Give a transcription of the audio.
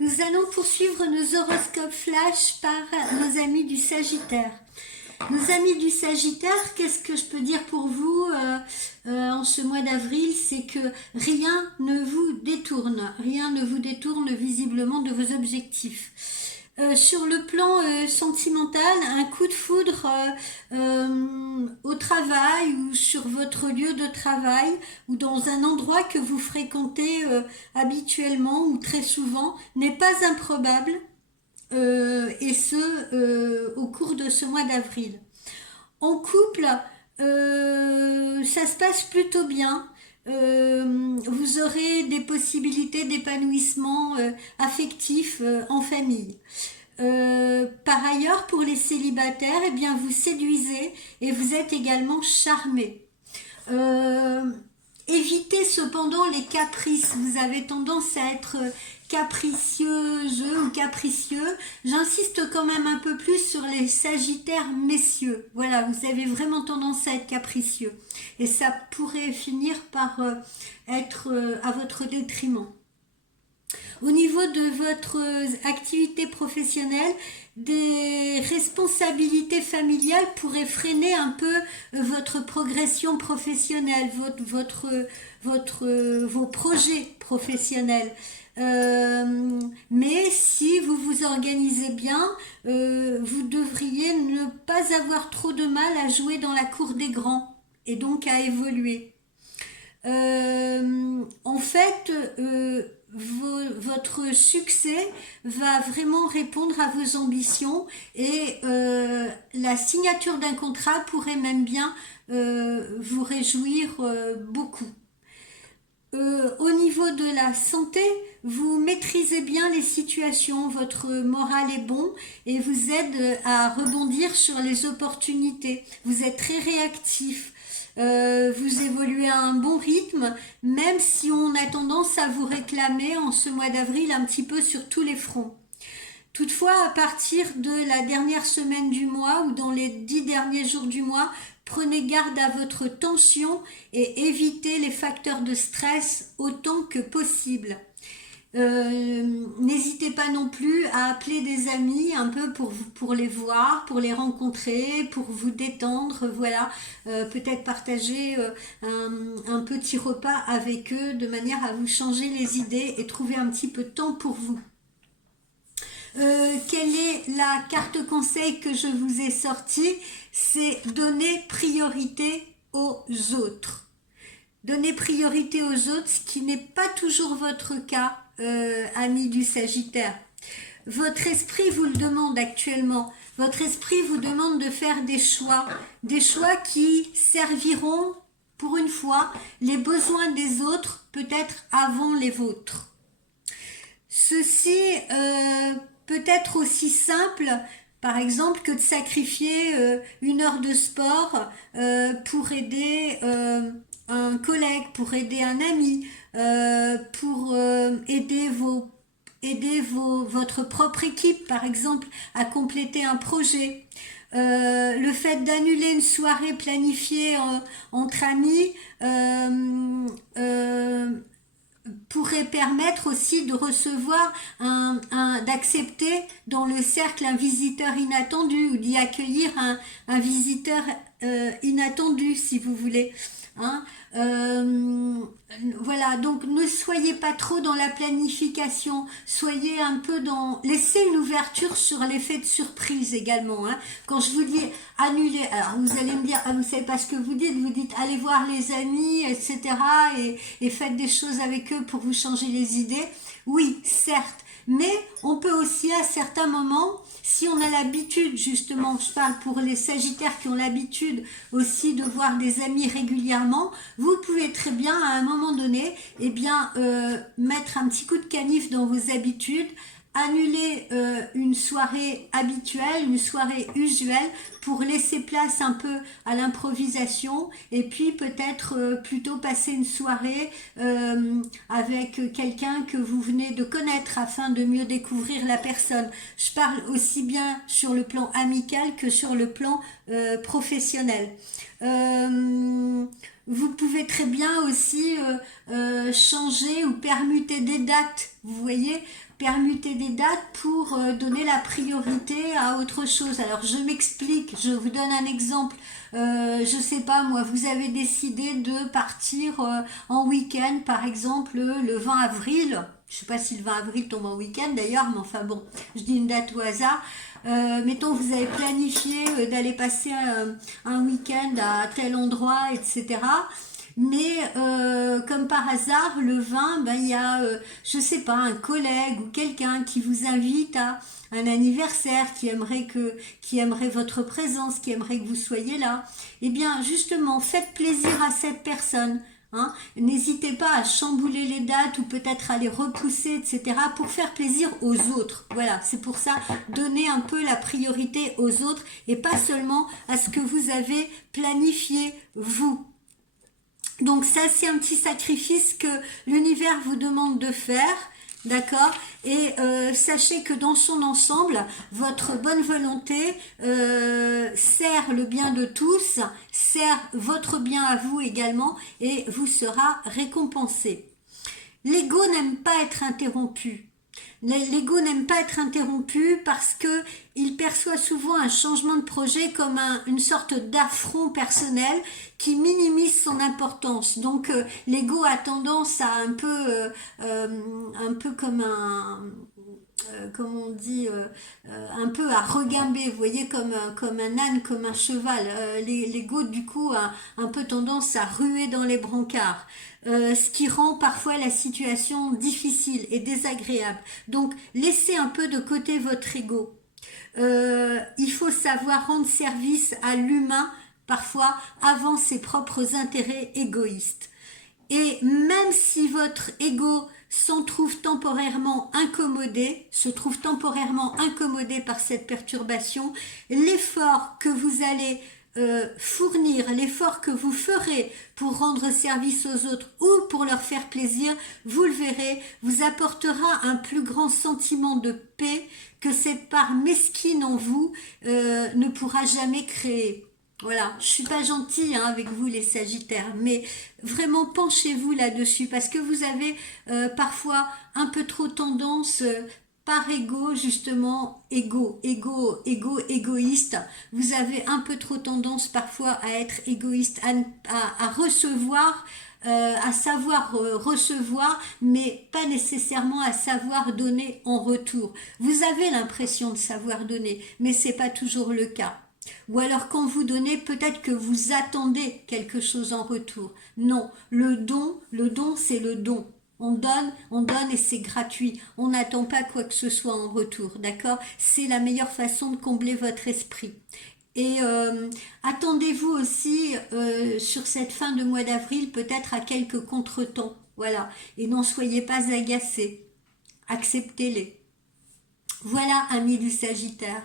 Nous allons poursuivre nos horoscopes flash par nos amis du Sagittaire. Nos amis du Sagittaire, qu'est-ce que je peux dire pour vous en ce mois d'avril? C'est que rien ne vous détourne visiblement de vos objectifs. Sur le plan sentimental, un coup de foudre au travail ou sur votre lieu de travail ou dans un endroit que vous fréquentez habituellement ou très souvent n'est pas improbable et ce au cours de ce mois d'avril. En couple, ça se passe plutôt bien. Vous aurez des possibilités d'épanouissement affectif en famille. Par ailleurs, pour les célibataires, eh bien, vous séduisez et vous êtes également charmés. Évitez cependant les caprices. Vous avez tendance à être capricieuse ou capricieux. J'insiste quand même un peu plus sur les sagittaires messieurs. Voilà, vous avez vraiment tendance à être capricieux. Et ça pourrait finir par être à votre détriment. Au niveau de votre activité professionnelle, des responsabilités familiales pourraient freiner un peu votre progression professionnelle, vos projets professionnels. Mais si vous vous organisez bien, vous devriez ne pas avoir trop de mal à jouer dans la cour des grands et donc à évoluer. En fait, votre succès va vraiment répondre à vos ambitions et la signature d'un contrat pourrait même bien vous réjouir beaucoup. Au niveau de la santé, vous maîtrisez bien les situations, votre moral est bon et vous aide à rebondir sur les opportunités. Vous êtes très réactif. Vous évoluez à un bon rythme, même si on a tendance à vous réclamer en ce mois d'avril un petit peu sur tous les fronts. Toutefois, à partir de la dernière semaine du mois ou dans les 10 derniers jours du mois, prenez garde à votre tension et évitez les facteurs de stress autant que possible. N'hésitez pas non plus à appeler des amis un peu pour les voir, pour les rencontrer, pour vous détendre, voilà, peut-être partager un petit repas avec eux de manière à vous changer les idées et trouver un petit peu de temps pour vous. Quelle est la carte conseil que je vous ai sortie? C'est donner priorité aux autres. Donner priorité aux autres, ce qui n'est pas toujours votre cas, amis du Sagittaire. Votre esprit vous le demande actuellement. Votre esprit vous demande de faire des choix qui serviront, pour une fois, les besoins des autres, peut-être avant les vôtres. Ceci peut être aussi simple, par exemple, que de sacrifier 1 heure de sport pour aider un collègue, pour aider un ami, pour aider votre propre équipe, par exemple, à compléter un projet. Le fait d'annuler une soirée planifiée entre amis pourrait permettre aussi de recevoir d'accepter dans le cercle un visiteur inattendu ou d'y accueillir un visiteur inattendu, si vous voulez. Voilà, donc ne soyez pas trop dans la planification, soyez un peu laissez une ouverture sur l'effet de surprise également. Quand je vous dis annuler, alors vous allez me dire, vous savez pas ce que vous dites allez voir les amis, etc. et faites des choses avec eux pour vous changer les idées. Oui, certes, mais on peut aussi à certains moments, si on a l'habitude, justement, je parle pour les Sagittaires qui ont l'habitude aussi de voir des amis régulièrement, vous pouvez très bien à un moment donné, mettre un petit coup de canif dans vos habitudes, annuler une soirée habituelle, une soirée usuelle pour laisser place un peu à l'improvisation et puis peut-être plutôt passer une soirée avec quelqu'un que vous venez de connaître afin de mieux découvrir la personne. Je parle aussi bien sur le plan amical que sur le plan professionnel. Vous pouvez très bien aussi changer ou permuter des dates, vous voyez, permuter des dates pour donner la priorité à autre chose. Alors je m'explique, je vous donne un exemple. Je sais pas moi, vous avez décidé de partir en week-end par exemple le 20 avril. Je sais pas si le 20 avril tombe en week-end d'ailleurs, mais enfin bon, je dis une date au hasard. Mettons, vous avez planifié d'aller passer un week-end à tel endroit, etc. Mais comme par hasard, le 20, ben, il y a, je sais pas, un collègue ou quelqu'un qui vous invite à un anniversaire, qui aimerait votre présence, qui aimerait que vous soyez là. Eh bien, justement, faites plaisir à cette personne. Hein. N'hésitez pas à chambouler les dates ou peut-être à les repousser, etc. pour faire plaisir aux autres. Voilà, c'est pour ça, donner un peu la priorité aux autres et pas seulement à ce que vous avez planifié vous. Donc ça, c'est un petit sacrifice que l'univers vous demande de faire, d'accord? Et sachez que dans son ensemble, votre bonne volonté sert le bien de tous, sert votre bien à vous également et vous sera récompensé. L'ego n'aime pas être interrompu. L'ego n'aime pas être interrompu parce que il perçoit souvent un changement de projet comme une sorte d'affront personnel qui minimise son importance. Donc l'ego a tendance à un peu comme comme on dit, un peu à regimber, vous voyez, comme un âne, comme un cheval. L'ego, du coup, a un peu tendance à ruer dans les brancards. Ce qui rend parfois la situation difficile et désagréable. Donc, laissez un peu de côté votre ego. Il faut savoir rendre service à l'humain, parfois, avant ses propres intérêts égoïstes. Et même si votre ego se trouve temporairement incommodé par cette perturbation, l'effort que vous allez fournir, l'effort que vous ferez pour rendre service aux autres ou pour leur faire plaisir, vous le verrez, vous apportera un plus grand sentiment de paix que cette part mesquine en vous ne pourra jamais créer. Voilà, je suis pas gentille hein, avec vous les Sagittaires, mais vraiment penchez-vous là-dessus parce que vous avez parfois un peu trop tendance par ego justement, égoïste. Vous avez un peu trop tendance parfois à être égoïste, à recevoir. À savoir recevoir, mais pas nécessairement à savoir donner en retour. Vous avez l'impression de savoir donner, mais c'est pas toujours le cas. Ou alors quand vous donnez, peut-être que vous attendez quelque chose en retour. Non, le don c'est le don. On donne et c'est gratuit. On n'attend pas quoi que ce soit en retour, d'accord? C'est la meilleure façon de combler votre esprit. Et attendez-vous aussi sur cette fin de mois d'avril peut-être à quelques contretemps. Voilà. Et n'en soyez pas agacés. Acceptez-les. Voilà, amis du Sagittaire.